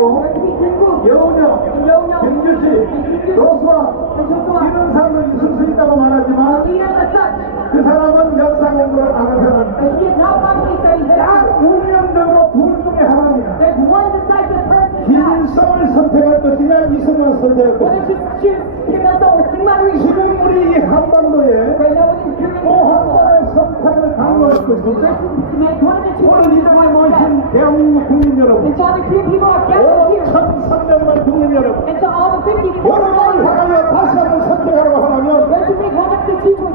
그리고 여운형, 경주시, 조수아 이런 사람을 있을 수 있다고 말하지만 그 사람은 역사 공부를 안 한 사람입니다. 딱 운명적으로 둘 중에 하나입니다. 김일성을 선택할 것이냐 이승만 선택할 것이냐. 지금 우리 이 한반도에 또 한 번의 선택을 강요할 것입니다. 오늘 이 자리에 모이신 대한민국 국민 여러분, 5,300만 국민 여러분, 여러분을 향하여 다시 한번 선택하라고 하면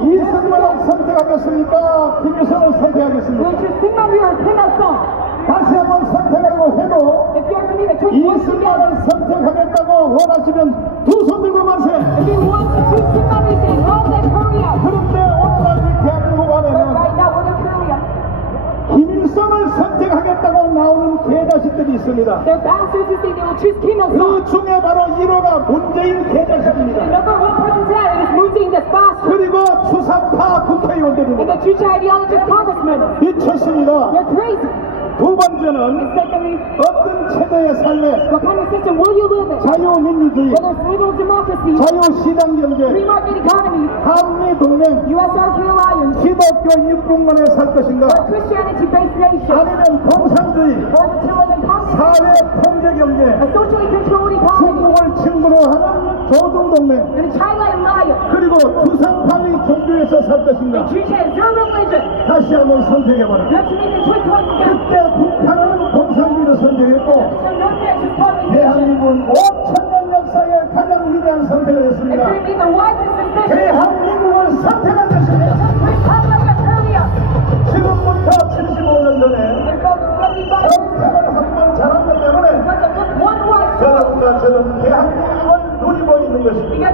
이승만을 선택하겠습니까? 김일성을 선택하겠습니까? 다시 한번 선택하라고 해도 이승만을 선택하겠다고 원하시면 두 손 들고 만세! 그런데 오늘날 이 대한민국 안에는 김일성을 선택하겠다고 나오는 개자식들이 있습니다. 그 중에 바로 1호가 문재인 개자식입니다. 그리고 추상파 국회의원들입니다. 미쳤습니다. 두 번째는 어떤 체제에 살래? 자유민주주의, 자유시장경제, 한미동맹, 기독교 육국만에 살 것인가? 아니면 공산주의, 사회통제경제, 중국을 친구로 하는 조중동맹, 그리고 두산파의 종교에서 살 것인가? 다시 한번 선택해봐라. 그때 북한은 공산주의를 선택했고 대한민국은 5,000년 역사에 가장 위대한 선택을 했습니다. 대한민국을 선택한 것입니다. 지금부터 75년 전에 선택을 한 번 잘한 것 때문에 여러분과 저는 대한민국을 누리고 있는 것입니다.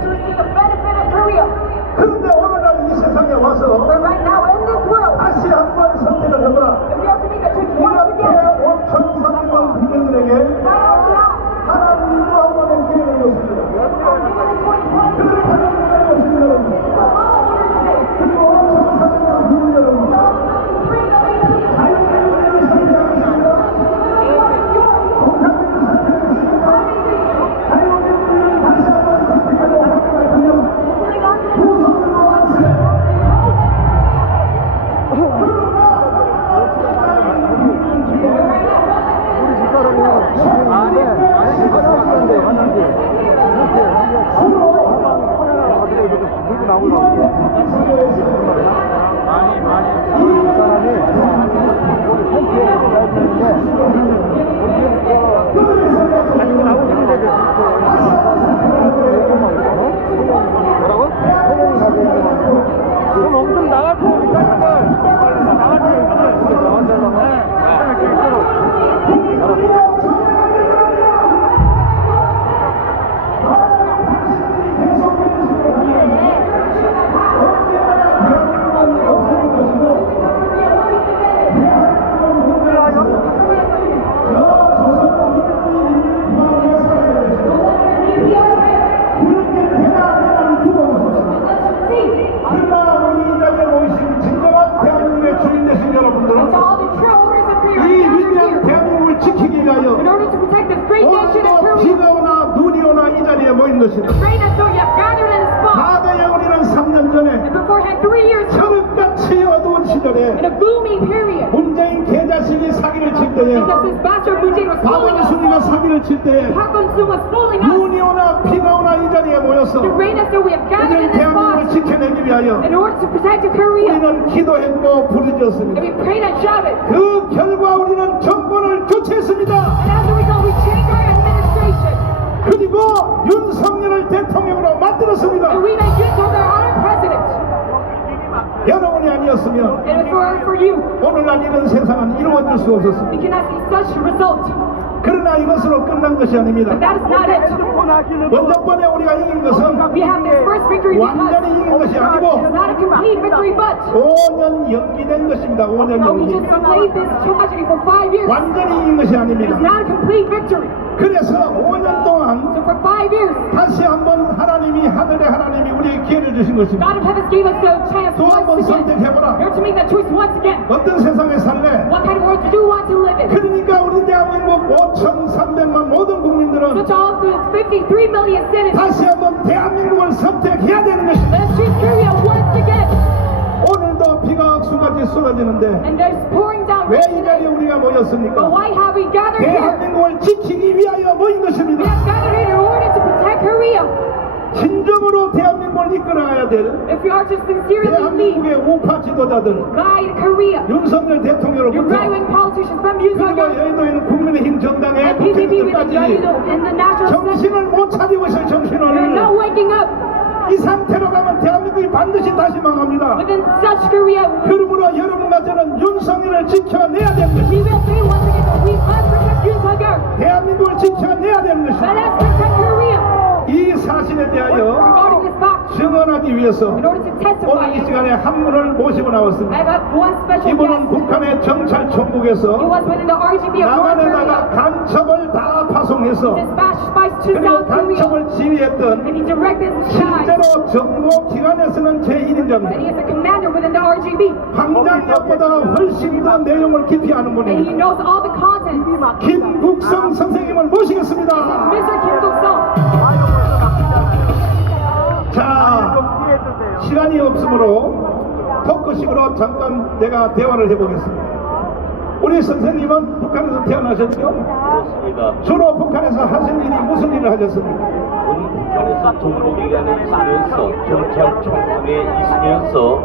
그런데 오늘날 이 세상에 와서 다시 한 번 선택을 해보라. 이렇게 5,300만 국민들에게 하나님과 한 번의 기회를 줬습니다. 그렇게 하나님과 오신 여러분, 그리고 5,300만 국민 여러분, 자유민주주의를 선택하겠습니다. 공산주의를 선택하겠습니다. 자유민주주의를 다시 한 번 선택하려고 하는 말씀은 두 손으로 하세요. 돈 엄청 나갔고 비가 오나 눈이 오나 이 자리에 모인 것입니다. 과거에 우리는 3년 전에 철흑같이 어두운 시절에 문재인 개자식이 사기를 칠 때에 박원순이가 사기를 칠 때에 눈이 오나 비가 오나 이 자리에 모여서 우리는 대한민국을 지켜내기 위하여 우리는 기도했고 부르짖었습니다. 그 결과 우리는 정권을 교체했습니다. 그리고 윤석열을 대통령으로 만들었습니다. 여러분이 아니었으면 오늘날 이런 세상은 이루어질 수 없었습니다. 그러나 이것으로 끝난 것이 아닙니다. 먼저 번에 우리가 이긴 것은 완전히 이긴 것이 아니고 5년 연기된 것입니다. 5년 연기. 완전히 이긴 것이 아닙니다. 그래서 5년 동안 다시 한번 하나님이 하늘의 하나님이 우리에게 기회를 주신 것입니다. 또 한 번 선택해보라. 어떤 세상에 살래? 그러니까 우리 대한민국 5,300만 모든 53 million citizens. 다시 한번 대한민국을 선택해야 되는 것입니다. Let's choose Korea once again. 오늘도 비가 억수같이 쏟아지는데 And there's pouring down 왜 rain 이 자리에 today. 우리가 But 모였습니까? why have we gathered here? 대한민국을 지키기 위하여 모인 We 것입니다. have gathered here in order to protect Korea. 진정으로 대한민국을 이끌어가야 될 If we are to sincerely lead, 대한민국의 우파 지도자들 guide Korea, 윤석열 your 대통령으로부터 right-wing politicians from Yoon 그리고 Suk-yeol 여의도에는 국민의힘 정당의 and PPP with 국회의원들까지 Yeouido and the National Assembly, 정신을 못 차리고 있어요. you're not 정신을. waking up. 이 상태로 가면 대한민국이 반드시 다시 망합니다. Within such Korea, 그러므로 여러분과 저는 윤석열을 지켜내야 되는 것입니다. we will say once again that we must protect Yoon Suk-yeol. 대한민국을 지켜내야 되는 Let 것입니다. us protect Korea. 이 사실에 대하여 Regarding this fact, 증언하기 위해서 in order to testify, 오늘 이 시간에 한 분을 모시고 I 나왔습니다. have one special 이분은 guest. 북한의 He 정찰총국에서 was within the RGB of North 남한에다가 Korea, 간첩을 다 파송해서 dispatched spies to 그리고 South Korea, 간첩을 지휘했던 and he directed the spies. 실제로 정보기관에서는 And 제1인자입니다. he is the commander within the RGB. 황장엽보다 훨씬 더 내용을 깊이 아는 And he 분입니다. knows all the content. 김국성 선생님을 모시겠습니다. Mr. Kim Duk-sung. 자, 시간이 없으므로 토크식으로 잠깐 내가 대화를 해보겠습니다. 우리 선생님은 북한에서 태어나셨죠? 그렇습니다. 주로 북한에서 하신 일이 무슨 일을 하셨습니까? 저는 북한에서 정보기관에 있으면서 경찰총국에 있으면서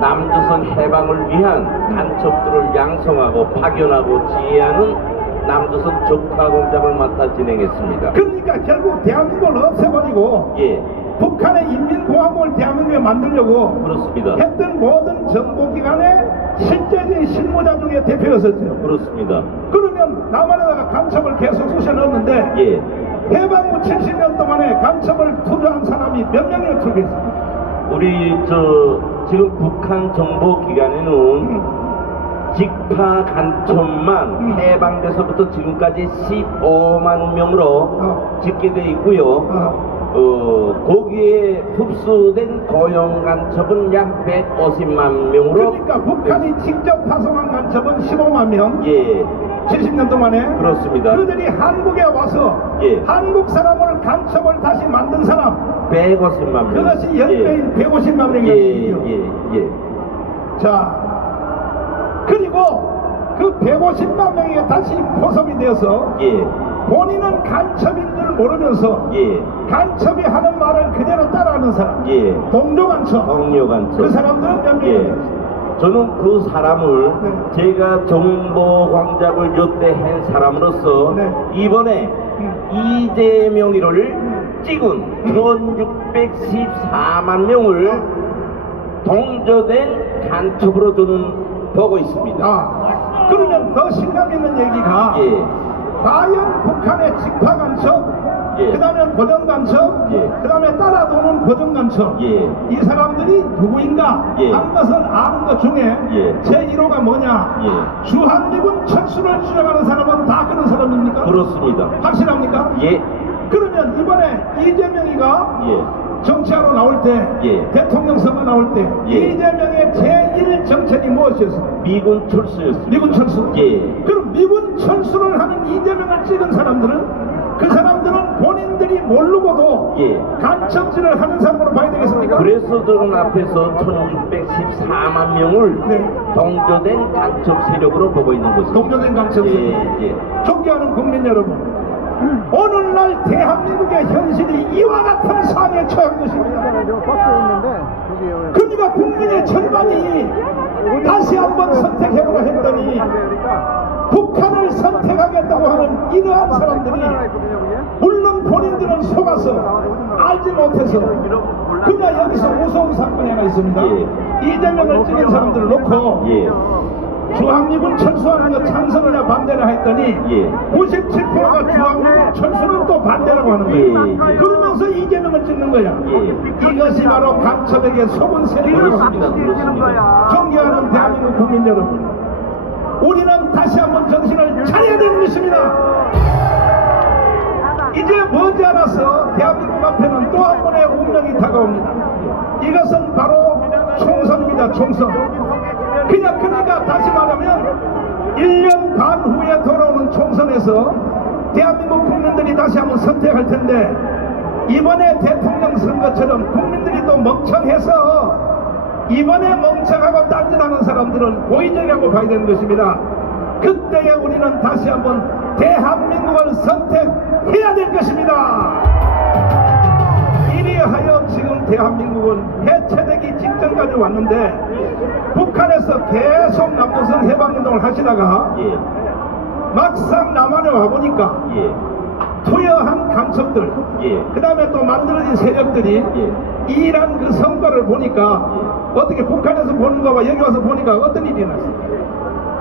남조선 해방을 위한 간첩들을 양성하고 파견하고 지휘하는 남조선 적화공작을 맡아 진행했습니다. 그러니까 결국 대한민국을 없애버리고 예, 북한의 인민공화국을 대한민국에 만들려고 그렇습니다. 했던 모든 정보기관의 실제적인 실무자 중에 대표였었죠. 그렇습니다. 그러면 남한에다가 간첩을 계속 쑤셔넣었는데 예, 해방 후 70년 동안에 간첩을 투자한 사람이 몇 명이나 투입했습니까? 우리 지금 북한 정보기관에는 직파 간첩만 해방돼서부터 지금까지 15만 명으로 집계되어 있고요. 거기에 흡수된 고용 간첩은 약 150만 명으로. 그러니까 북한이 직접 파송한 간첩은 15만 명, 예, 70년 동안에. 그렇습니다. 그들이 한국에 와서 예. 한국 사람을 간첩을 다시 만든 사람, 150만 명. 그것이 10배인 150만 명이라는 예, 얘기죠. 예, 예. 자, 그리고 그 150만 명이 다시 포섭이 되어서 예, 본인은 간첩인 줄 모르면서 예, 간첩이 하는 말을 그대로 따라하는 사람, 예. 동료 간첩. 동료 간첩. 그 사람들은 몇 명이에요? 예. 저는 그 사람을 네. 제가 정보 광작을 요때한 사람으로서 네. 이번에 이재명이를 찍은 1614만 명을 동조된 간첩으로 저는 보고 있습니다. 아, 그러면 더 실감 있는 얘기가 예, 과연 북한의 직파 간첩, 예. 그 다음에 고정 간첩, 예. 그 다음에 따라도는 고정 간첩, 예. 이 사람들이 누구인가 예. 한 것을 아는 것 중에 예. 제1호가 뭐냐? 예. 주한미군 철수를 주장하는 사람은 다 그런 사람입니까? 그렇습니다. 확실합니까? 예, 그러면 이번에 이재명이가 예, 정치하러 나올 때, 예. 대통령 선거 나올 때 예. 이재명의 제1 정책이 무엇이었습니까? 미군 철수였습니다. 미군 철수. 예, 그럼 미군 철수를 하는 이재명을 찍은 사람들은 그 사람들은 본인들이 모르고도 예. 간첩질을 하는 사람으로 봐야 되겠습니까? 그래서 저는 앞에서 1614만 명을 네. 동조된 간첩 세력으로 보고 있는 것입니다. 동조된 간첩 세력. 예, 예. 존경하는 국민 여러분, 오늘날 대한민국의 현실이 이와 같은 상황에 처한 것입니다. 그러니까 국민의 절반이 다시 한번 선택해보라 했더니 북한을 선택하겠다고 하는 이러한 사람들이 물론 본인들은 속아서 알지 못해서 그냥 여기서 무서운 사건이 하나 있습니다. 예. 이재명을 찍은 사람들을 놓고 예, 주한미군 철수하는 거 찬성이냐 반대냐 했더니 예. 97%가 주한미군 철수는 또 반대라고 하는 거예요. 예, 예. 그러면서 이재명을 찍는 거야. 예. 이것이 바로 간첩에게 속은 세력입니다. 그렇습니다. 존경하는 대한민국 국민 여러분, 우리는 다시 한번 정신을 차려야 되는 것입니다. 이제 머지않아서 대한민국 앞에는 또 한 번의 운명이 다가옵니다. 이것은 바로 총선입니다. 총선. 그러니까 다시 말하면 1년 반 후에 돌아오는 총선에서 대한민국 국민들이 다시 한번 선택 검색할 텐데 이번에 대통령 선거처럼 국민들이 또 멍청해서 이번에 멍청하고 딴짓하는 사람들은 고의적이라고 봐야 되는 것입니다. 그때에 우리는 다시 한번 대한민국을 선택해야 될 것입니다. 이리하여 지금 대한민국은 해체되기 직전까지 왔는데 북한에서 계속 남조선 해방운동을 하시다가 예. 막상 남한에 와보니까 예. 투여한 간첩들 예. 그 다음에 또 만들어진 세력들이 예. 이란 그 성과를 보니까 어떻게 북한에서 보는 거와 여기 와서 보니까 어떤 일이 났어요?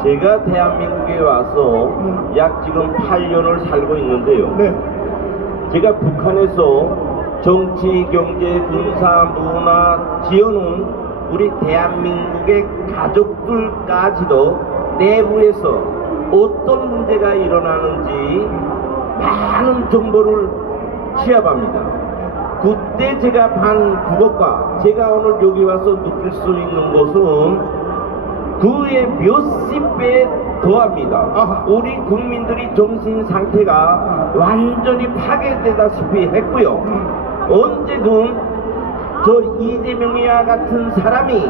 제가 대한민국에 와서 약 지금 8년을 살고 있는데요. 네. 제가 북한에서 정치, 경제, 군사, 문화 지어놓은 우리 대한민국의 가족들까지도 내부에서 어떤 문제가 일어나는지 많은 정보를 취합합니다. 그때 제가 반 그것과 제가 오늘 여기 와서 느낄 수 있는 것은 그의 몇십 배 더합니다. 아하. 우리 국민들이 정신 상태가 완전히 파괴되다시피 했고요. 언제든 저 이재명이와 같은 사람이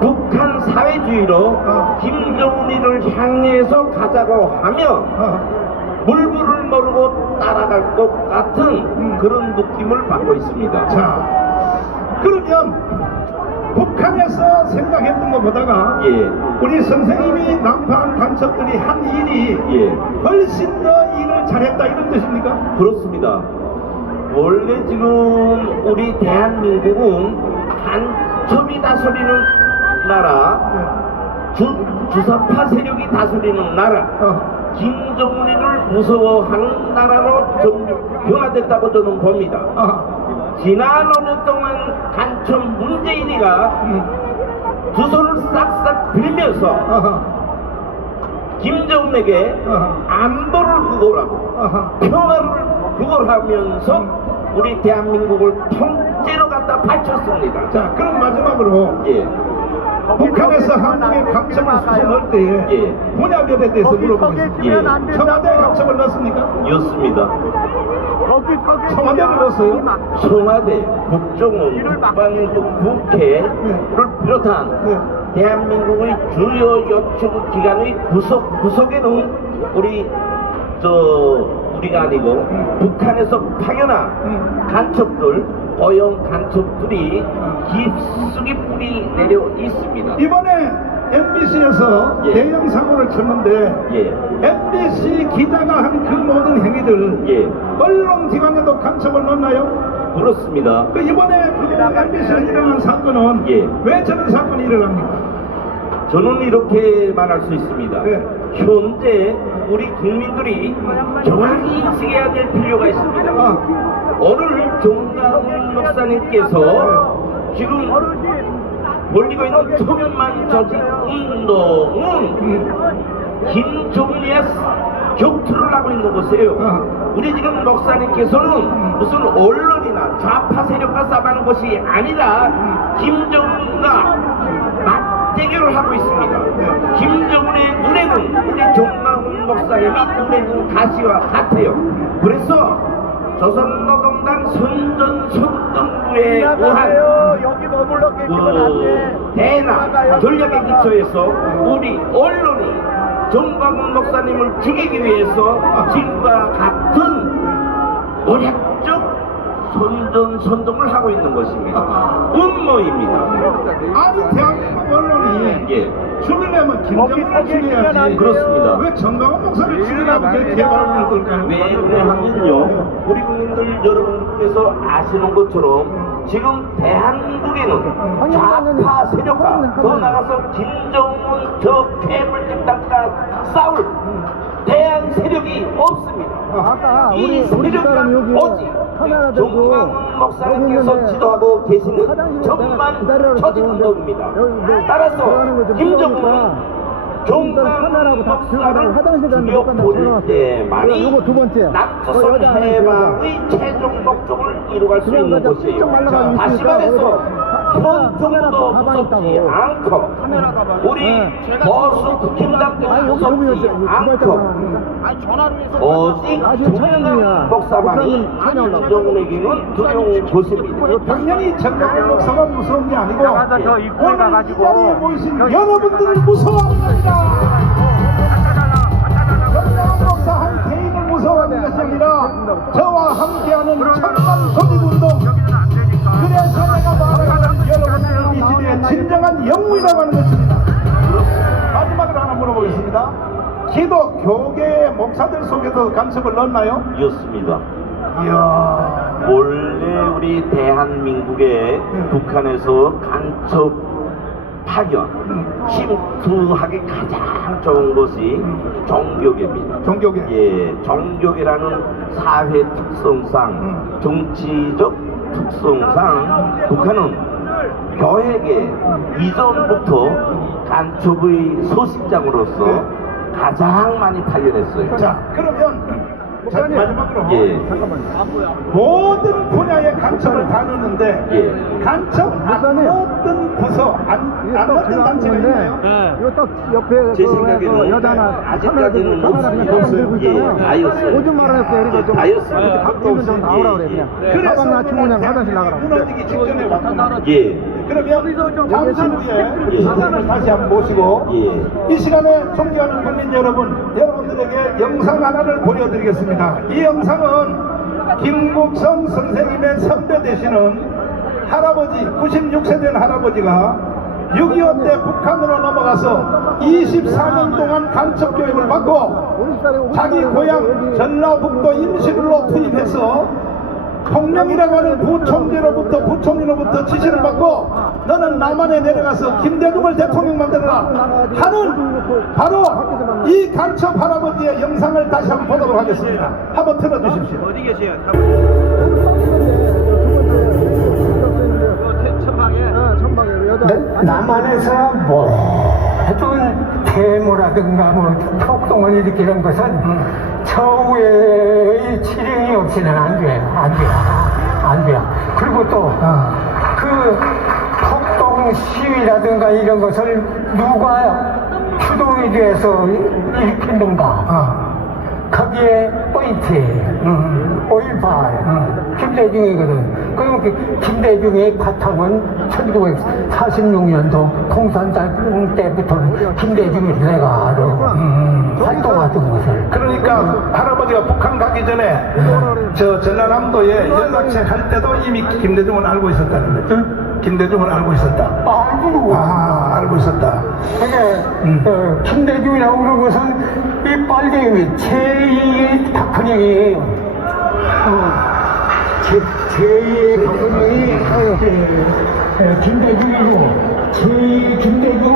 북한 사회주의로 김정은이를 향해서 가자고 하면 물불을 모르고 따라갈 것 같은 그런 느낌을 받고 있습니다. 자, 그러면 북한에서 생각했던 것보다가 예. 우리 선생님이 남파한 간첩들이 한 일이 예. 훨씬 더 일을 잘했다 이런 뜻입니까? 그렇습니다. 원래 지금 우리 대한민국은 간첩이 다스리는 나라, 주사파 세력이 다스리는 나라, 김정은이를 무서워하는 나라로 좀 변화됐다고 저는 봅니다. 지난 어느 동안 간첩 문재인이가 두 손을 싹싹 빌면서 김정은에게 안보를 구걸하고 평화를 구걸하면서 우리 대한민국을 통째로 갖다 바쳤습니다. 자, 그럼 마지막으로 예. 북한에서 한국에 간첩을 수소 넣을 때에 예. 분야별에 대해서 물어보겠습니다. 예. 청와대에 간첩을 넣습니까? 였습니다. 청와대를 넣었어요? 청와대, 국정원, 국방부, 국회를 비롯한 네. 대한민국의 주요 요청 기관의 구석에는 우리가 아니고 북한에서 파견한 간첩들, 고용 간첩들이 깊숙이 뿌리 내려 있습니다. 이번에 MBC에서 예. 대형 사고를 쳤는데 예. MBC 기자가 한 그 모든 행위들 예. 언론기관에도 간첩을 넣나요? 그렇습니다. 그 이번에 그 MBC에서 일어난 사건은 예. 왜 저런 사건이 일어납니까? 저는 이렇게 말할 수 있습니다. 네. 현재 우리 국민들이 정확히 인식해야 될 필요가 있습니다. 오늘 정강훈 목사님께서 지금 벌리고 있는 천만 저지 운동은 김정은의 격투를 하고 있는 것이에요. 우리 지금 목사님께서는 무슨 언론이나 좌파 세력과 싸우는 것이 아니라 김정은과 맞대결을 하고 있습니다. 김정은의 눈에는 우리 정강훈 목사님이 눈에는 가시와 같아요. 그래서 조선노동당 선전선동부에 의한 여기 머물러 계시면 안 돼. 대나 전략에 기초해서 우리 언론이 정강훈 목사님을 죽이기 위해서 지금과 같은 노략적 선전선동을 하고 있는 것입니다. 음모입니다. 아니 대한민국 언론이 예. 죽이려면 김정은을 죽여야지. 그렇습니다. 왜 정강훈 목사를 죽이려고 그렇게 개발을 걸까요? 왜 그러냐면요, 우리 국민들 여러분께서 아시는 것처럼 지금 대한민국에는 좌파 세력과 더 나가서 김정은 저 괴물 집단과 싸울 대한 세력이 없습니다. 이 세력과 오직 정강훈 목사님께서 지도하고 계시는 천만 저지운동입니다. 따라서 김정은은 정강훈 목사를 죽여버릴 때만이 남조선 해방의 최종 목적을 이루갈 수 있는 것이에요. 다시 말해서 큰 정부도 무섭지 않고 우리 보수 김당도 무섭지 않고 오직 정강 목사만이 안정내기는 두려운 곳입니다. 당연히 정강 목사가 무서운 게 아니고 오늘 이 자리에 모이신 여러분들을 무서워하는 겁니다. 정강 목사 한 개인을 무서워하는 것이 아니라 저와 함께하는 청년 조직운동, 그래서 내가 말하는 여러분들이 이 시대의 진정한 영웅이라고 하는 것입니다. 마지막으로 하나 물어보겠습니다. 기독 교계 목사들 속에도 간첩을 넣었나요? 였습니다. 이야. 원래 우리 대한민국에 북한에서 간첩 파견, 침투하기 가장 좋은 것이 종교계입니다. 종교계. 예, 종교계라는 사회 특성상, 정치적 특성상 북한은 교회계 이전부터 간첩의 소식장으로서 가장 많이 파견했어요. 자, 그러면 자, 마지막으로 예. 모든 분야의 간첩을 다 넣는데 예. 간첩 안 넣었던 부서, 안 넣었던 단체가 있나요? 이거 딱 옆에 제 생각에는 여자나 아직까지는 없어요. 예, 다였어요. 오줌 말아놨어요. 그러니까 좀 다였어요. 바뀌면 좀 나오라 그래 그냥. 그래서 가방 낮추고 그냥 화장실 나가라. 무너지기 직전에 왔구나. 예. 그러면 잠시 후에 사장을 다시 한번 모시고 예. 이 시간에 존경하는 국민 여러분, 여러분들에게 영상 하나를 보여드리겠습니다. 이 영상은 김국성 선생님의 선배 되시는 할아버지, 96세 된 할아버지가 6.25 때 북한으로 넘어가서 24년 동안 간첩 교육을 받고 자기 고향 전라북도 임시로 투입해서 통령이라고 하는 부총리로부터 지시를 받고 너는 남한에 내려가서 김대중을 대통령 만들어라 하는 바로 이 간첩 할아버지의 영상을 다시 한번 보도록 하겠습니다. 한번 틀어주십시오. 어디 계세요? 천방에 여자. 남한에서 모든 데모라든가 뭐 폭동을 일으키는 것은 처우의 치령이 없이는 안 돼요. 그리고 또 그 폭동 시위라든가 이런 것을 누가 주동이 돼서 일으켰는가? 거기에 포인트, 5.18, 김대중이거든. 그럼 그 김대중의 바탕은 1946년도 공산당 때부터 김대중이 내가 활동하던 것을. 그러니까 할아버지가 북한 가기 전에 저 전라남도에 연락체 할 때도 이미 김대중을 알고 있었다는 거죠? 김대중을 알고 있었다. 알고 있었다. 그게 김대중이라고 그런 것은 이 빨갱이 제2의 박근혜예요. 제2의 박근혜이 김대중이고 제2의 김대중은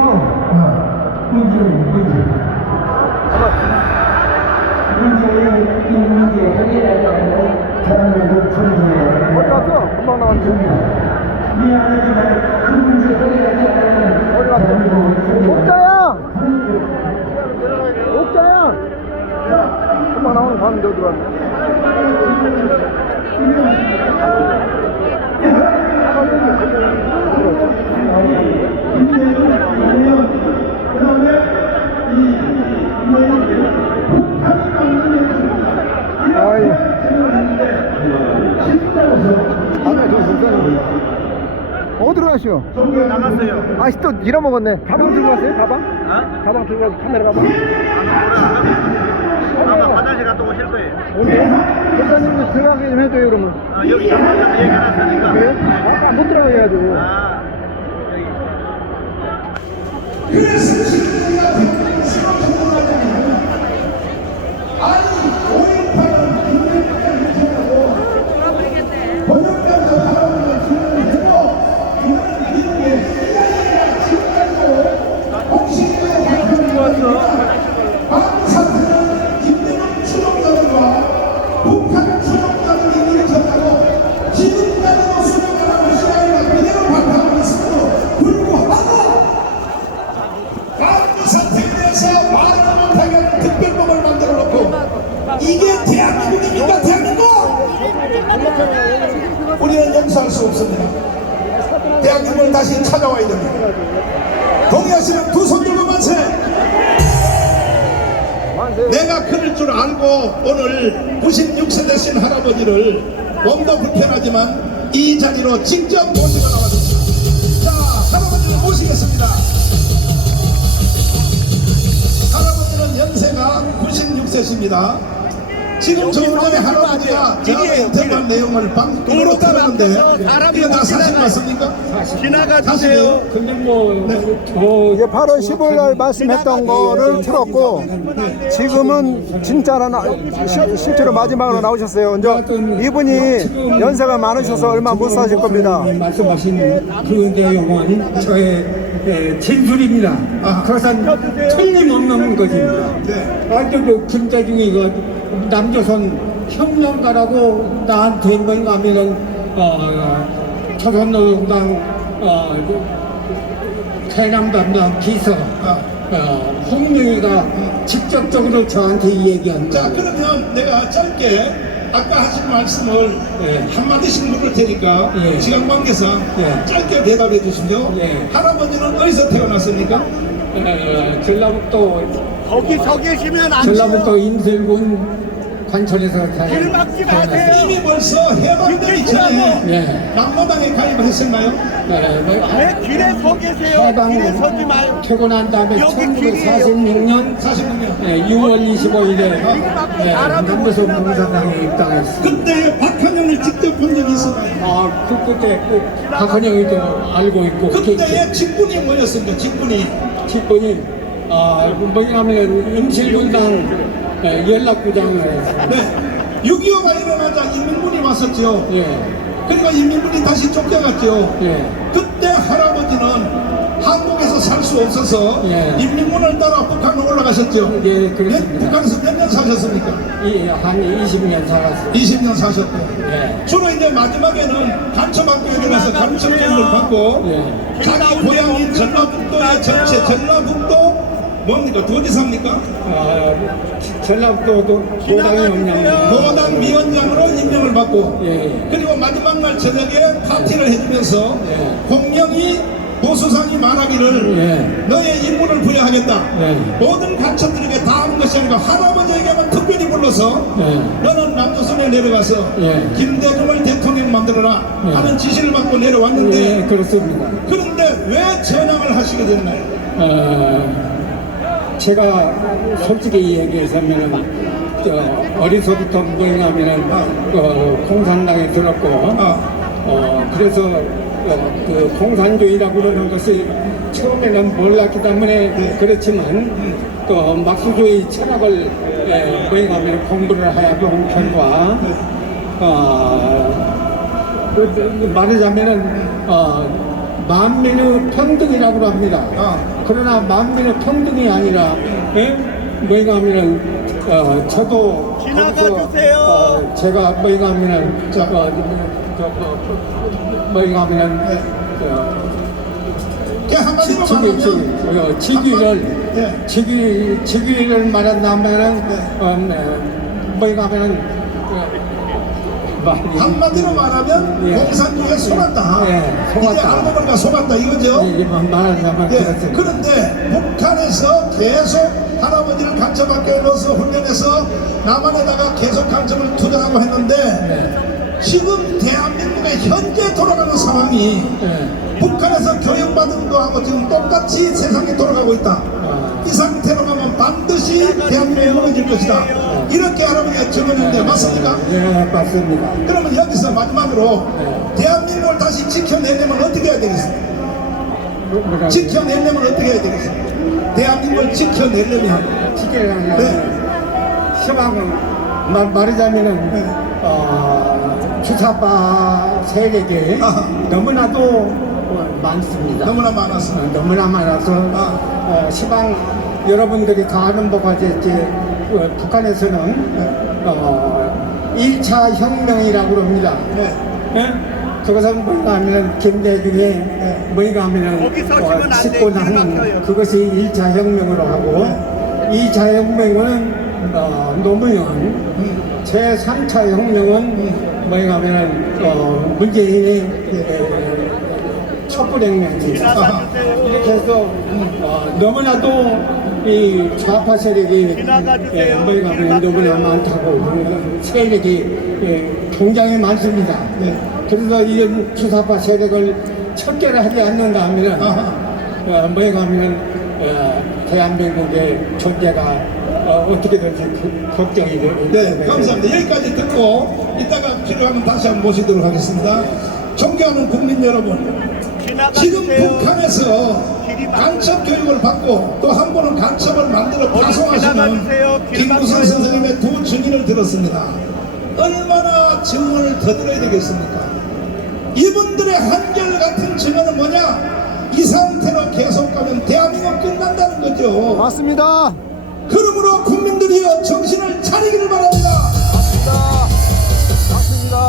문제 대한민국 천지에 어디 갔어? 금방 나왔지. 미안하지만 그 문제 해결하지 어디 갔어? 옥자야! 옥자야! 금방 나오는 거 봤는데 어디 갔어? 아이. 어디로 가시오? 나갔어요. 아씨 또 잃어먹었네. 가방 들고 갔어요? 가방? 가방 들고 가서 카메라 가방? 아마 화장실 갔다 오실 거예요. 오늘 회장님도 들어가게 좀 해줘요 그러면. 여기 잠깐 얘기해놨으니까. 그래요? 아까 못 들어가게 해야죠. 그래서 지금 우리가 아니 5.18은 국내까지 해체하고 번역까지 하라고 주문을 해도 이거는 미국의 CIA가 지금까지도 공식으로 발표를 했습니다. 방 사태는 김대중 추종자들과 북한 추종자들이 일으켰다고 지금까지도 수정을 하고 CIA가 그대로 발표하고 있음에도 불구하고 사태에 대해서 말을 못하게 하는 특별법을 만들어 놓고 이게 대한민국입니까? 대한민국! 우리는 용서할 수 없습니다. 대한민국 대한민국을 다시 찾아와야 됩니다. 동의하시는 두 손 들고 만세! 내가 그럴 줄 알고 오늘 96세 되신 할아버지를 몸도 불편하지만 이 자리로 직접 모시고 나왔습니다. 자, 할아버지를 모시겠습니다. 할아버지는 연세가 96세십니다. 지금 조금 전에 할아버지가 저하고 인터뷰한 내용을 방송으로 들었는데 이게 다 사실 맞습니까? 지나가주세요. 근데 뭐, 이게 8월 15일 날 말씀했던 거를 틀었고 지금은 실제로 마지막으로 나오셨어요. 이제 이분이 연세가 많으셔서 얼마 못 사실 겁니다. 말씀하신 그 내용은 저의 진술입니다. 그것은 틀림없는 것입니다. 아주 그 김대중이 그 남조선 혁명가라고 나한테 뭔가 하면은 조선노동당 해남담당 비서 홍명희가 직접적으로 저한테 이 얘기합니다. 자, 그러면 내가 짧게 아까 하신 말씀을 한마디씩 물을 테니까 시간 관계상 짧게 대답해 주시죠. 할아버지는 어디서 태어났습니까? 전라북도 거기 서 계시면 안 전라북도 돼요. 인설군 관천에서 길 막지 마세요. 이미 벌써 해방되기 전에 남로당에 가입을 했었나요? 왜 길에 서 계세요? 길에 서지 마요. 퇴근한 다음에 여기 길이에요. 1946년 46년 6월 25일에 남조선 공산당에 입당했습니다. 그때 박헌영을 직접 본 적이 있었나요? 그때 박헌영이도 알고 있고 그때의 직분이 뭐였습니까? 직분이 직분이 뭐냐면 임실군당 연락부장을 했습니다. 네, 6.25가 일어나자 인민군이 왔었죠. 예. 그러니까 인민군이 다시 쫓겨갔죠. 예. 그때 할아버지는 한국에서 살 수 없어서 인민군을 따라 북한으로 올라가셨죠. 예, 그렇습니다. 북한에서 몇 년 사셨습니까? 한 20년 살았어요. 20년 사셨고 예. 주로 이제 마지막에는 간첩학교에 들어가서 간첩 교육을 받고 자기 고향인 전라북도의 전체 전라북도 뭡니까? 도지사입니까? 전라북도 도당위원장. 도당 위원장으로 임명을 받고 그리고 마지막 날 저녁에 파티를 해주면서 공명이 보수상이 말하기를 너의 임무를 부여하겠다. 모든 간첩들에게 다 하는 것이 아니고 할아버지에게만 특별히 불러서 너는 남조선에 내려가서 김대중을 대통령 만들어라 하는 지시를 받고 내려왔는데 그렇습니다. 그런데 왜 전향을 하시게 됐나요? 제가 솔직히 얘기해서면 어려서부터 뭐냐면은 공산당에 들었고 그래서 그 공산주의라고 그러는 것이 처음에는 몰랐기 때문에 그렇지만 그 막수주의 철학을 뭐냐면 공부를 하여본 결과 말하자면은 만민의 평등이라고 합니다. 그러나 만민의 평등이 아니라 뭐인가 하면은 저도 지나가주세요. 제가 뭐인가 하면은 뭐인가 하면은 한마디로 말하면 직위를 말한다면은 뭐인가 하면은 한마디로 말하면 공산주의에 속았다. 이제 알고 보니까 속았다 이거죠. 말하자면 그런데 북한에서 계속 할아버지를 간첩학교에 넣어서 훈련해서 남한에다가 계속 간첩을 투자하고 했는데 지금 대한민국의 현재 돌아가는 상황이 북한에서 교육받은 거하고 지금 똑같이 세상이 돌아가고 있다. 이 상태로 가면 반드시 대한민국이 무너질 것이다. 이렇게 할아버지가 적었는데 맞습니까? 네, 맞습니다. 그러면 여기서 마지막으로 대한민국을 다시 지켜내려면 어떻게 해야 되겠습니까? 지켜내려면 어떻게 해야 되겠습니까? 대한민국을 지켜내려면 희망은 말하자면은 주사파 세력이 너무나도 많습니다. 너무나 많았습니다. 너무나 많아서 시방 여러분들이 다 아는 바가 이제 북한에서는 1차 혁명이라고 합니다. 그것은 뭔가 하면 김대중이 뭔가 하면 싣고 나는 그것이 1차 혁명으로 하고 2차 혁명은 노무현 제3차 혁명은 뭐가 하면 문재인이 촛불혁명입니다. 이렇게 해서 너무나도 이 좌파 세력이 뭐에 가면 너무나 많다고 세력이 굉장히 많습니다. 그래서 이 주사파 세력을 척결을 하지 않는가 하면 뭐에 가면 대한민국의 존재가 어떻게 될지 걱정이 돼요. 네, 감사합니다. 여기까지 듣고 이따가 필요하면 다시 한번 모시도록 하겠습니다. 존경하는 국민 여러분, 지금 북한에서 간첩 교육을 받고 또 한 번은 간첩을 만들어 파송하시는 김무성 선생님의 두 증인을 들었습니다. 얼마나 증언을 더 들어야 되겠습니까? 이분들의 한결같은 증언은 뭐냐? 이 상태로 계속 가면 대한민국 끝난다는 거죠. 맞습니다. 그러므로 국민들이여 정신을 차리기를 바랍니다. 맞습니다.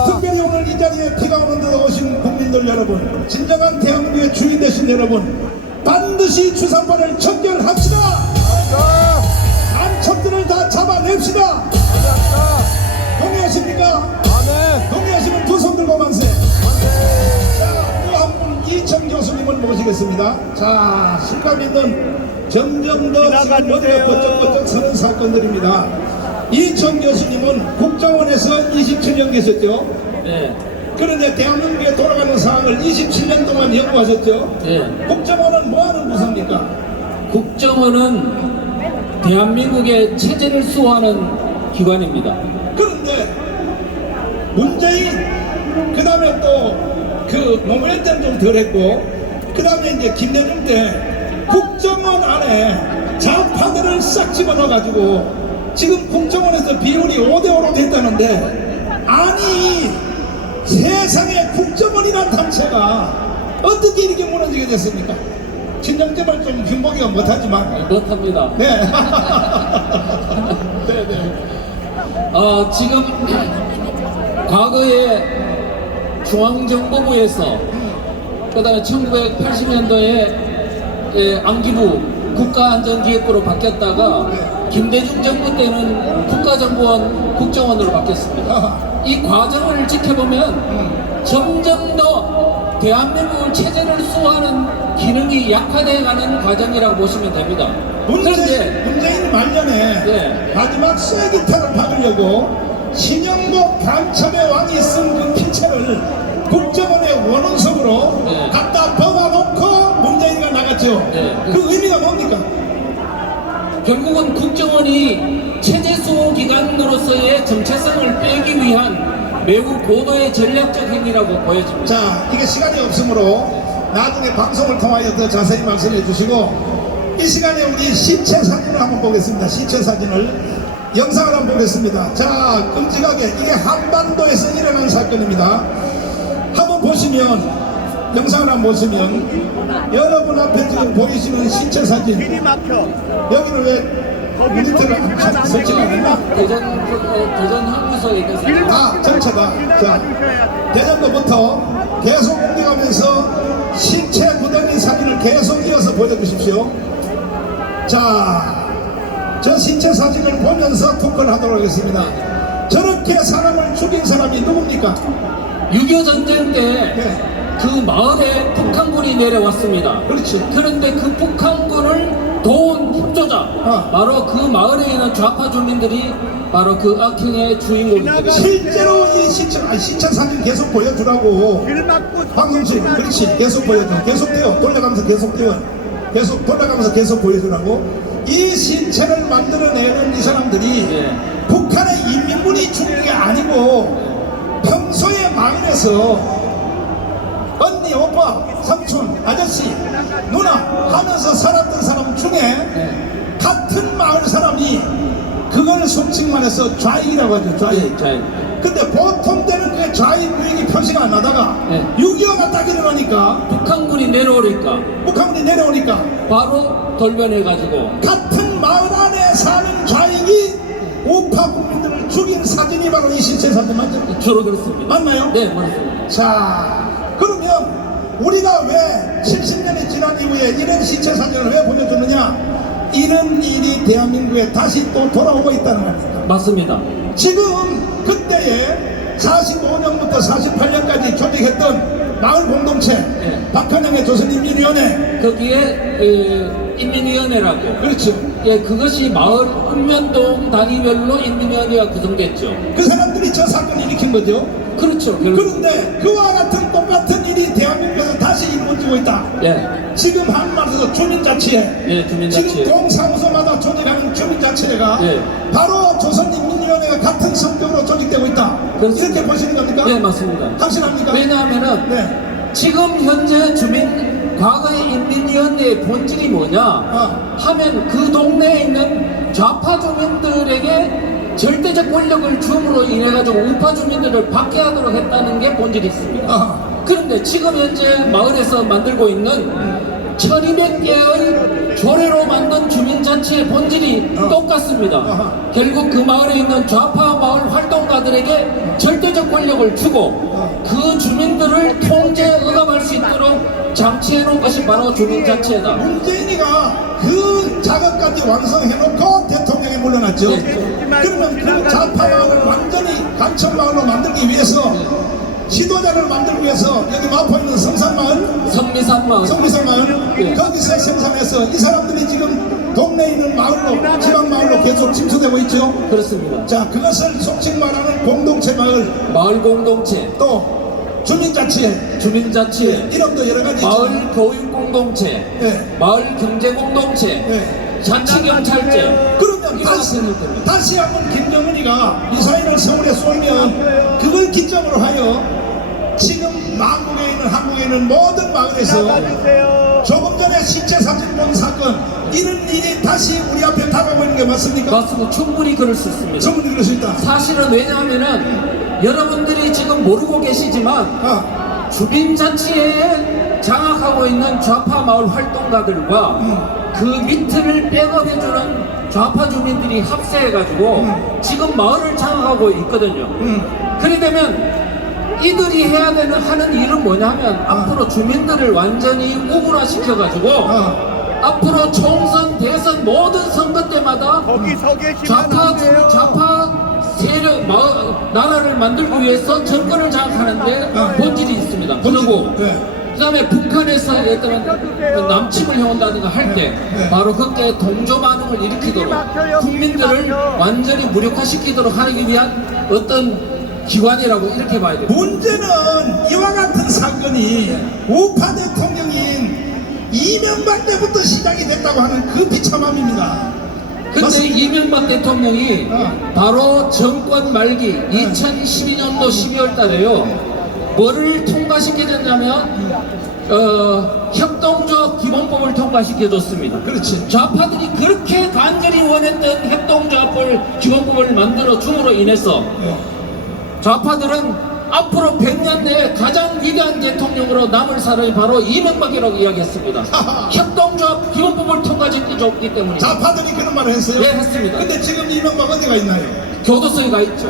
특별히 오늘 이 자리에 비가 오는 데 오신 국민들 여러분, 진정한 대한민국의 주인 되신 여러분, 반드시 주사파를 척결합시다. 간첩들을 다 잡아냅시다. 동의하십니까? 동의하시면 두 손 들고 만세. 자, 또 한 분 이청 교수님을 모시겠습니다. 자, 실감 있는 점점 더 지금 머리가 번쩍번쩍 서는 사건들입니다. 이청 교수님은 국정원에서 27년 계셨죠? 네. 그런데 대한민국에 돌아가는 상황을 27년 동안 연구하셨죠? 네. 국정원은 뭐하는 부서입니까? 국정원은 대한민국의 체제를 수호하는 기관입니다. 그런데 문재인, 그 다음에 또 그 노무현 때는 좀 덜했고, 그 다음에 이제 김대중 때 국정원 안에 좌파들을 싹 집어넣어가지고 지금 국정원에서 비율이 5대5로 됐다는데, 아니 세상에 국정원이란 단체가 어떻게 이렇게 무너지게 됐습니까? 진정점을 좀 흉보기가 못하지만 못합니다. 네. 네. 지금 과거에 중앙정보부에서 그다음에 1980년도에 안기부 국가안전기획부로 바뀌었다가 김대중 정부 때는 국가정보원 국정원으로 바뀌었습니다. 이 과정을 지켜보면 점점 더 대한민국 체제를 수호하는 기능이 약화되어가는 과정이라고 보시면 됩니다. 문재인 말년에 네. 마지막 쇠기타를 박으려고 신영복 간첩의 왕이 쓴 그 피체를 국정원의 원원석으로 네. 갖다 박아놓고 문재인이가 나갔죠. 네. 그 의미가 뭡니까? 결국은 국정원이 체제 수호 기관으로서의 정체성을 빼기 위한 매우 고도의 전략적 행위라고 보여집니다. 자, 이게 시간이 없으므로 나중에 방송을 통하여 더 자세히 말씀해 주시고, 이 시간에 우리 시체 사진을 한번 보겠습니다. 시체 사진을 영상을 한번 보겠습니다. 자, 끔찍하게 이게 한반도에서 일어난 사건입니다. 한번 보시면, 영상을 한번 보시면 여러분 앞에 지금 보이시는 시체 사진, 여기는 왜 밑에를 설치가 안 했나? 대전 항구소에 있는 전체다. 자, 대전도부터 계속 옮겨가면서 시체 무덤인 사진을 계속 이어서 보여주십시오. 자, 저 시체 사진을 보면서 토크를 하도록 하겠습니다. 저렇게 사람을 죽인 사람이 누굽니까? 6.25 전쟁 때 네. 그 마을에 북한군이 내려왔습니다. 그렇지. 그런데 그 북한군을 도운 협조자, 바로 그 마을에 있는 좌파 주민들이 바로 그 악행의 주인공입니다. 실제로 이 시체 사진 계속 보여주라고. 방송실, 그렇지. 계속 보여줘. 계속 띄워. 돌려가면서 계속 띄워. 계속 돌아가면서 계속 보여주라고. 이 시체를 만들어내는 이 사람들이 북한의 인민군이 죽인 게 아니고 평소에 마을에서 언니, 오빠, 삼촌, 아저씨, 누나 하면서 살았던 사람 중에 같은 마을 사람이 그걸 속칭만 해서 좌익이라고 하죠. 좌익. 근데 보통 때는 그 좌익 우익이 표시가 안 나다가 6.25가 딱 일어나니까 북한군이 내려오니까 바로 돌변해가지고 같은 마을 안에 사는 좌익이 우파 국민들을 죽인 사진이 바로 이 시체 사진 맞죠? 주로 그렇습니다. 맞나요? 네, 맞습니다. 자, 그러면 우리가 왜 70년이 지난 이후에 이런 시체 사진을 왜 보여주느냐? 이런 일이 대한민국에 다시 또 돌아오고 있다는 겁니다. 맞습니다. 지금 그때에 45년부터 48년까지 조직 설립했던 마을 공동체 네. 박한영의 조선인민위원회 거기에 인민위원회라고. 그렇죠. 예, 그것이 마을 읍면동 단위별로 인민위원회가 구성됐죠. 그 사람들이 저 사건을 일으킨 거죠. 그렇죠. 결국. 그런데 그와 같은 똑같은 일이 대한민국에서 다시 이루어지고 있다. 예, 지금 한마디로 주민자치회 예, 주민자치회. 지금 동사무소마다 조직하는 주민자치회가 예. 바로 조선인민위원회가 같은 성격으로 조직되고 있다. 그렇습니다. 이렇게 보시는 겁니까? 예, 맞습니다. 확실합니까? 왜냐하면은 네. 지금 현재 과거의 인민위원회의 본질이 뭐냐 하면 그 동네에 있는 좌파 주민들에게 절대적 권력을 줌으로 인해 가지고 우파 주민들을 박해하도록 했다는 게 본질이 있습니다. 그런데 지금 현재 마을에서 만들고 있는 1200개의 조례로 만든 주민자치의 본질이 똑같습니다. 결국 그 마을에 있는 좌파 마을 활동가들에게 절대적 권력을 주고 그 주민들을 통제 억압할 수 있도록 장치해 놓은 것이 바로 주민자치회다. 문재인이가 그 작업까지 완성해놓고 대통령에 물러났죠. 네. 그러면 그 좌파 마을을 완전히 간첩 마을로 만들기 위해서 지도자를 만들기 위해서 여기 마포에 있는 성산마을 성미산 마을. 성미산 마을 네. 거기서 생산해서 이 사람들이 지금 동네에 있는 마을로 지방 마을로 계속 침투되고 있죠. 그렇습니다. 자, 그것을 속칭 말하는 공동체 마을 공동체, 또 주민자치회 주민자치회, 이름도 여러 가지 마을 교육 공동체, 네. 마을 경제 공동체, 네. 자치경찰제. 그러면 이런 것들입니다. 다시 한번 김정은이가 미사일을 서울에 쏘면 그걸 기점으로 하여 지금 만국에 있는 한국에 있는 모든 마을에서 조금 전에 신체 사진 본 사건 이런 일이 다시 우리 앞에 다가오고 있는 게 맞습니까? 맞습니다. 충분히 그럴 수 있습니다. 충분히 그럴 수 있다. 사실은 왜냐하면은 여러분들이 지금 모르고 계시지만 주민자치회에 장악하고 있는 좌파 마을 활동가들과 그 밑을 백업해주는 좌파 주민들이 합세해가지고 지금 마을을 장악하고 있거든요. 그래 되면 이들이 해야 되는 하는 일은 뭐냐면 앞으로 주민들을 완전히 우분화시켜가지고 앞으로 총선, 대선 모든 선거 때마다 거기 서 계시면 안 돼요. 좌파 세력, 나라를 만들기 위해서 정권을 장악하는데 본질이 있습니다. 그리고 그 다음에 북한에서 어떤 남침을 해온다든가 할 때 바로 그때 동조 반응을 일으키도록 국민들을 완전히 무력화시키도록 하기 위한 어떤 기관이라고 이렇게 봐야 돼요. 문제는 이와 같은 사건이 우파 대통령인 이명박 때부터 시작이 됐다고 하는 그 비참함입니다. 근데 맞습니다. 이명박 대통령이 바로 정권 말기 2012년도 12월 달에요. 뭐를 통과시켜줬냐면 협동조합 기본법을 통과시켜줬습니다. 그렇지. 좌파들이 그렇게 간절히 원했던 협동조합을 기본법을 만들어 줌으로 인해서 좌파들은 앞으로 100년 내에 가장 위대한 대통령으로 남을 사람이 바로 이명박이라고 이야기했습니다. 협동조합 기본법을 통과시켜줬기 때문에. 좌파들이 그런 말을 했어요? 네, 했습니다. 근데 지금 이명박 어디가 있나요? 교도소에 가 있죠.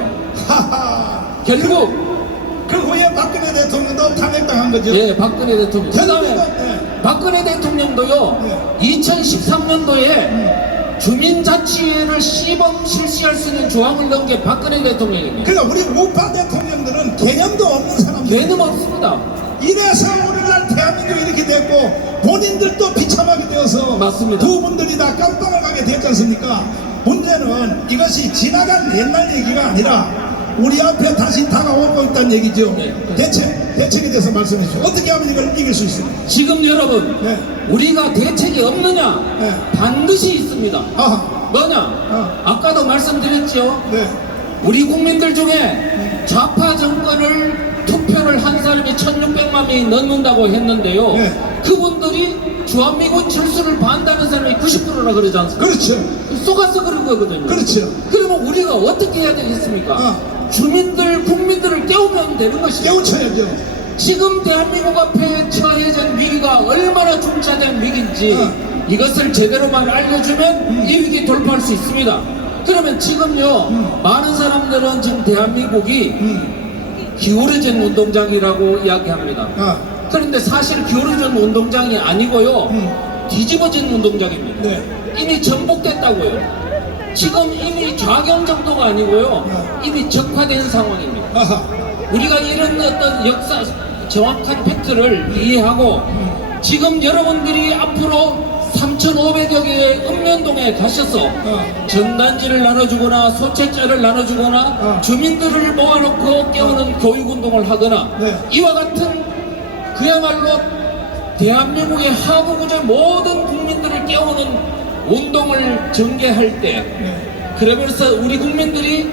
하하. 결국 그 후에 박근혜 대통령도 탄핵당한 거죠. 예, 박근혜 대통령. 그 다음에 네. 박근혜 대통령도요, 2013년도에 주민자치회를 시범 실시할 수 있는 조항을 넣은 게 박근혜 대통령입니다. 그러니까 우리 우파 대통령들은 개념도 없는 사람들. 개념 없습니다. 이래서 오늘날 대한민국이 이렇게 됐고 본인들도 비참하게 되어서 맞습니다. 두 분들이 다 깜빵을 가게 됐지 않습니까? 문제는 이것이 지나간 옛날 얘기가 아니라 우리 앞에 다시 다가오고 있다는 얘기죠. 네. 대책에 대해서 말씀해 주시죠. 어떻게 하면 이걸 이길 수 있습니까? 지금 여러분, 네. 우리가 대책이 없느냐? 네. 반드시 있습니다. 아하. 뭐냐? 아까도 말씀드렸죠. 네. 우리 국민들 중에 좌파 정권을 투표를 한 사람이 1600만 명이 넘는다고 했는데요. 네. 그분들이 주한미군 철수를 반대하는 사람이 90%라 그러지 않습니까? 그렇죠. 속아서 그런 거거든요. 그렇죠. 그러면 우리가 어떻게 해야 되겠습니까? 주민들, 국민들을 깨우면 되는 것이죠. 깨우쳐야죠. 지금 대한민국 앞에 처해진 위기가 얼마나 중차대한 위기인지 이것을 제대로만 알려주면 이 위기 돌파할 수 있습니다. 그러면 지금요, 많은 사람들은 지금 대한민국이 기울어진 운동장이라고 이야기합니다. 그런데 사실 기울어진 운동장이 아니고요, 뒤집어진 운동장입니다. 네. 이미 전복됐다고요. 지금 이미 좌경 정도가 아니고요, 이미 적화된 상황입니다. 아하. 우리가 이런 어떤 역사, 정확한 팩트를 이해하고 지금 여러분들이 앞으로 3,500여 개의 읍면동에 가셔서 전단지를 나눠주거나 소책자를 나눠주거나 주민들을 모아놓고 깨우는 교육운동을 하거나 네. 이와 같은 그야말로 대한민국의 하부구조의 모든 국민들을 깨우는 운동을 전개할 때 그러면서 우리 국민들이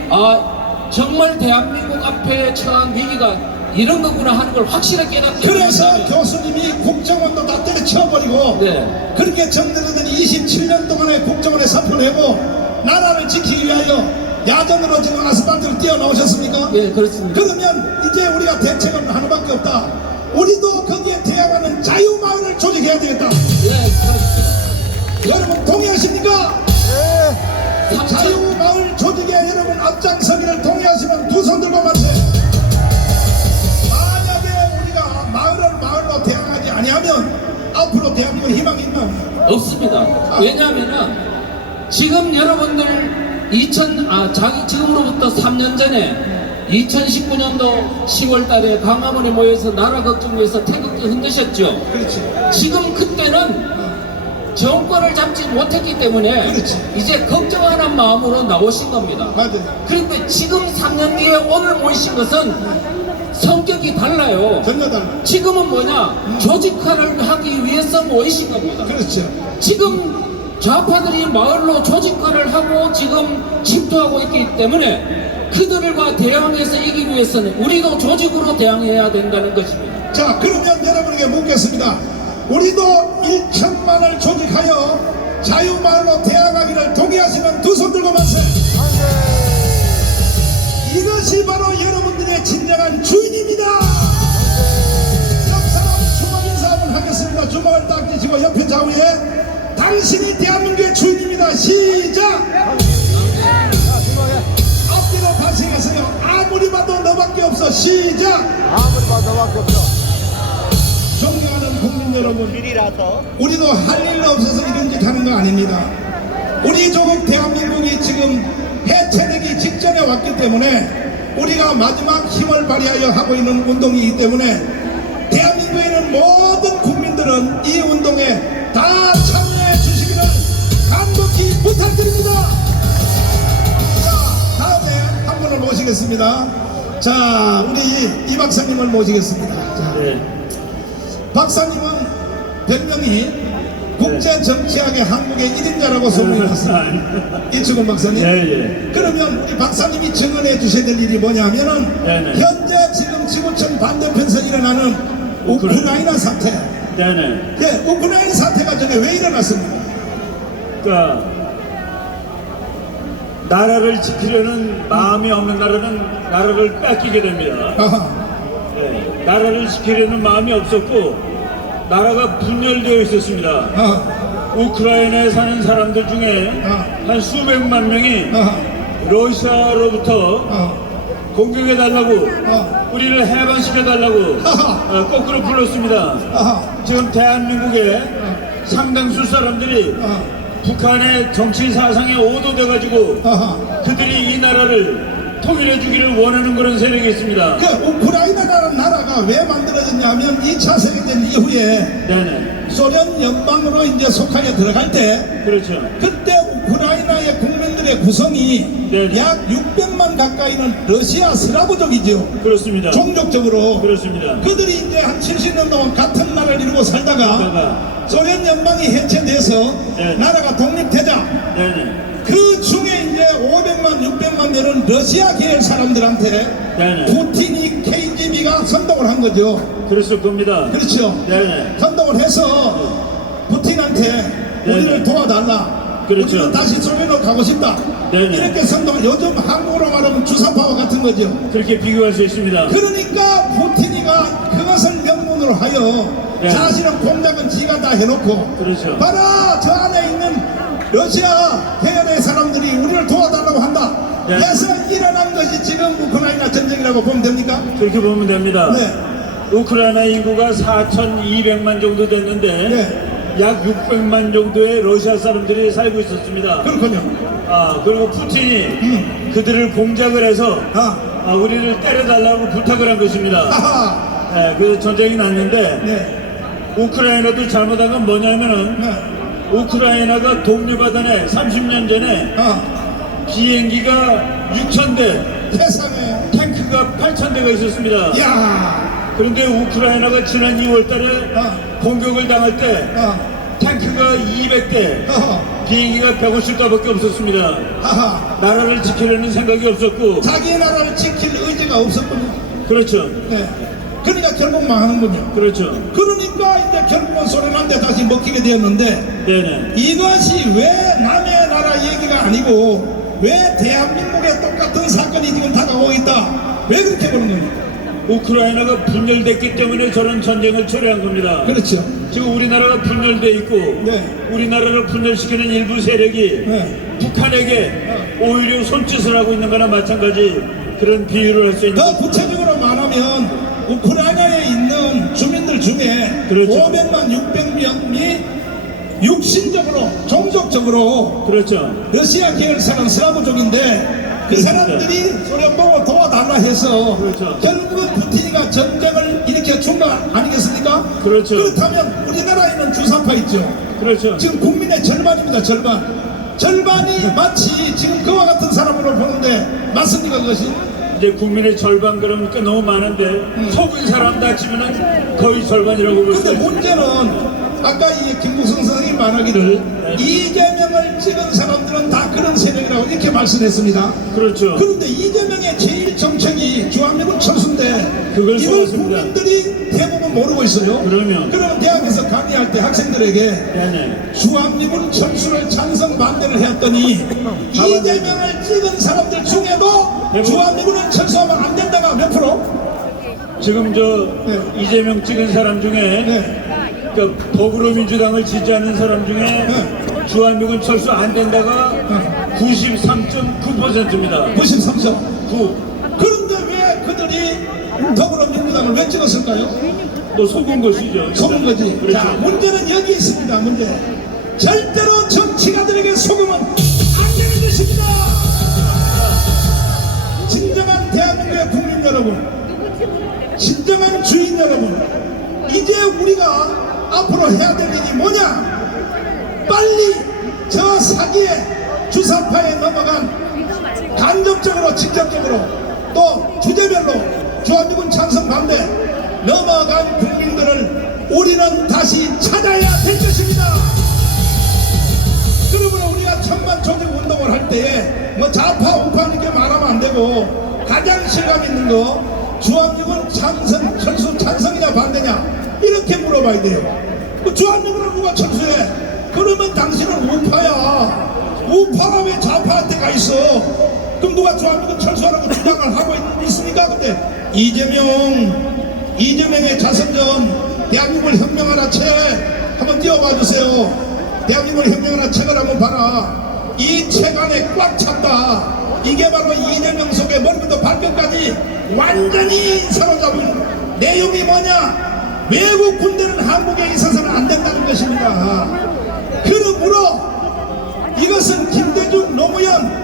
정말 대한민국 앞에 처한 위기가 이런 거구나 하는 걸 확실하게 깨닫게 그래서 된다면 교수님이 국정원도 다 때려쳐버리고 네. 그렇게 정들었더니 27년 동안에 국정원에 사표 내고 나라를 지키기 위하여 야전으로 지금 아스팔트를 뛰어나오셨습니까? 예, 그렇습니다. 그러면 이제 우리가 대책은 하나밖에 없다. 우리도 거기에 대항하는 자유마을을 조직해야 되겠다. 예, 그렇습니다. 여러분 동의하십니까? 네. 자유마을 조직에 여러분 앞장서기를 동의하시면 두 손 들고 만세. 만약에 우리가 마을로 대항하지 아니하면 앞으로 대한민국 희망이 있나? 없습니다. 왜냐하면은 지금 여러분들 지금으로부터 3년 전에 2019년도 10월 달에 광화문에 모여서 나라 걱정 위해서 태극기 흔드셨죠. 그렇지. 지금 그때는 정권을 잡지 못했기 때문에 그렇지. 이제 걱정하는 마음으로 나오신 겁니다. 맞아요. 그런데 지금 3년 뒤에 오늘 모이신 것은 성격이 달라요. 전혀 달라. 지금은 뭐냐? 조직화를 하기 위해서 모이신 겁니다. 그렇죠. 지금 좌파들이 마을로 조직화를 하고 지금 침투하고 있기 때문에 그들과 대항해서 이기기 위해서는 우리도 조직으로 대항해야 된다는 것입니다. 자, 그러면 여러분에게 묻겠습니다. 우리도 1천만을 조직하여 자유마을로 대항하기를 동의하시면 두 손 들고 만세. 이것이 바로 여러분들의 진정한 주인입니다. 옆 사람 주먹 인사 한번 하겠습니다. 주먹을 딱 쥐시고 옆에 좌우에 당신이 대한민국의 주인입니다. 시작! 앞뒤로 발생했어요. 아무리 봐도 너밖에 없어. 시작! 아무리 봐도 밖에 없어. 존경하는 국민 여러분, 일이라서 우리도 할 일 없어서 이런 짓 하는 거 아닙니다. 우리 조국 대한민국이 지금 해체되기 직전에 왔기 때문에 우리가 마지막 힘을 발휘하여 하고 있는 운동이기 때문에 대한민국에 있는 모든 국민들은 이 운동에 다 참여해 주시기를 간곡히 부탁드립니다. 자, 다음에 한 분을 모시겠습니다. 자, 우리 이 박사님을 모시겠습니다. 자, 박사님은 별명이 국제정치학의 한국의 1인자라고 소문이 났습니다. 이충훈 박사님. 예. 그러면 우리 박사님이 증언해 주셔야 될 일이 뭐냐면은 네네. 현재 지금 지구촌 반대편에서 일어나는 우크라이나 사태. 네네. 예, 우크라이나 사태가 전에 왜 일어났습니까? 그러니까 나라를 지키려는 마음이 없는 나라는 나라를 뺏기게 됩니다. 아하. 예, 나라를 지키려는 마음이 없었고 나라가 분열되어 있었습니다. 우크라이나에 사는 사람들 중에 한 수백만 명이 러시아로부터 공격해달라고 우리를 해방시켜달라고 거꾸로 불렀습니다. 지금 대한민국의 상당수 사람들이 북한의 정치 사상에 오도돼가지고 그들이 이 나라를 통일해주기를 원하는 그런 세력이 있습니다. 그 우크라이나라는 나라가 왜 만들어졌냐면 2차 세계대전 이후에 네네. 소련 연방으로 이제 속하게 들어갈 때 그렇죠. 그때 우크라이나의 국민들의 구성이 네네. 약 600만 가까이는 러시아 스라브족이죠. 그렇습니다. 종족적으로. 그렇습니다. 그들이 이제 한 70년 동안 같은 나라를 이루고 살다가 소련 연방이 해체돼서 네네. 나라가 독립되자 네네. 그 중에 이제 500만, 600만 되는 러시아 계열 사람들한테 네네. 푸틴이 KGB가 선동을 한 거죠. 그랬을 겁니다. 그렇죠. 네네. 선동을 해서 푸틴한테 우리를 도와달라. 그렇죠. 우리는 다시 소련으로 가고 싶다. 네네. 이렇게 선동. 요즘 한국으로 말하면 주사파와 같은 거죠. 그렇게 비교할 수 있습니다. 그러니까 푸틴이가 그것을 명분으로 하여 네. 사실은 공작은 지가 다 해놓고 그렇죠. 봐라 저 안에 있는 러시아 계열의 사람들이 우리를 도와달라고 한다. 네. 해서 일어난 것이 지금 우크라이나 전쟁이라고 보면 됩니까? 그렇게 보면 됩니다. 네. 우크라이나 인구가 4,200만 정도 됐는데 네. 약 600만 정도의 러시아 사람들이 살고 있었습니다. 그렇군요. 그리고 푸틴이 그들을 공작을 해서 우리를 때려달라고 부탁을 한 것입니다. 아하. 네, 그 전쟁이 났는데 네. 우크라이나도 잘못한 건 뭐냐면은 네. 우크라이나가 독립하던 해 30년 전에 비행기가 6,000대, 세상에. 탱크가 8,000대가 있었습니다. 야. 그런데 우크라이나가 지난 2월달에 공격을 당할 때 탱크가 200대, 비행기가 150대밖에 없었습니다. 하하. 나라를 지키려는 생각이 없었고, 자기 나라를 지킬 의지가 없었군요. 그렇죠, 네. 그러니까 결국 망하는군요. 그렇죠. 그러니까 이제 결국은 소련한테 다시 먹히게 되었는데 네네. 이것이 왜 남의 나라 얘기가 아니고 왜 대한민국에 똑같은 사건이 지금 다가오고 있다. 왜 그렇게 보는 겁니까? 우크라이나가 분열됐기 때문에 저런 전쟁을 초래한 겁니다. 그렇죠. 지금 우리나라가 분열돼 있고, 네. 우리나라를 분열시키는 일부 세력이 네. 북한에게 오히려 손짓을 하고 있는 거나 마찬가지 그런 비유를 할 수 있는 더 것입니다. 구체적으로 말하면 우크라이나에 있는 주민들 중에 그렇죠. 500만 600명이 육신적으로 종족적으로 그렇죠. 러시아 계열사는 슬라브족인데 그 사람들이 소련 보고 도와달라 해서 그렇죠. 결국은 푸틴이가 전쟁을 일으켜 준 거 아니겠습니까? 그렇죠. 그렇다면 우리나라에 있는 주사파 있죠. 그렇죠. 지금 국민의 절반입니다. 절반이 마치 지금 그와 같은 사람으로 보는데 맞습니까 그것이? 이제 국민의 절반 그러니까 너무 많은데 속은 사람 다 치면은 거의 절반이라고 볼 수 근데 있습니다. 문제는 아까 이 김국성 선생님이 말하기를 이재명을 찍은 사람들은 다 그런 세력이라고 이렇게 말씀했습니다. 그렇죠. 그런데 이재명의 제일 정책이 주한미군 철수인데 그걸 이걸 써왔습니다. 국민들이 대부분 모르고 있어요. 그러면 대학에서 강의할 때 학생들에게 네네. 주한미군 철수를 찬성 반대를 했더니 이재명을 찍은 사람들 중에도 대부분. 주한미군은 철수하면 안 된다가 몇 프로? 지금 네. 이재명 찍은 사람 중에 네. 그러니까 더불어민주당을 지지하는 사람 중에 주한미군 철수 안 된다가 93.9%입니다. 93점. 9. 그런데 왜 그들이 더불어민주당을 왜 찍었을까요? 뭐 속은 것이죠. 속은 거지. 그렇죠. 자, 문제는 여기 있습니다. 문제. 절대로 정치가들에게 속으면 안 되는 것입니다. 진정한 대한민국의 국민 여러분, 진정한 주인 여러분, 이제 우리가 앞으로 해야 될 일이 뭐냐? 빨리 저 사기에 주사파에 넘어간 간접적으로 직접적으로 또 주제별로 주한미군 찬성 반대 넘어간 국민들을 우리는 다시 찾아야 될 것입니다. 그러므로 우리가 천만 조직 운동을 할 때에 뭐 좌파 우파 이렇게 말하면 안 되고 가장 실감 있는 거 주한미군 찬성 철수 찬성이냐 반대냐 이렇게 물어봐야 돼요. 그 주한미군을 누가 철수해? 그러면 당신은 우파야. 우파가 왜 좌파한테 가 있어? 그럼 누가 주한미군 철수하라고 주장을 하고 있습니까? 근데 이재명의 자선전 대한민국을 혁명하라 책 한번 띄워봐 주세요. 대한민국을 혁명하라 책을 한번 봐라. 이 책 안에 꽉 찼다. 이게 바로 이재명 속에 머리부터 발끝까지 완전히 사로잡은 내용이 뭐냐? 외국 군대는 한국에 있어서는 안 된다는 것입니다. 그러므로 이것은 김대중, 노무현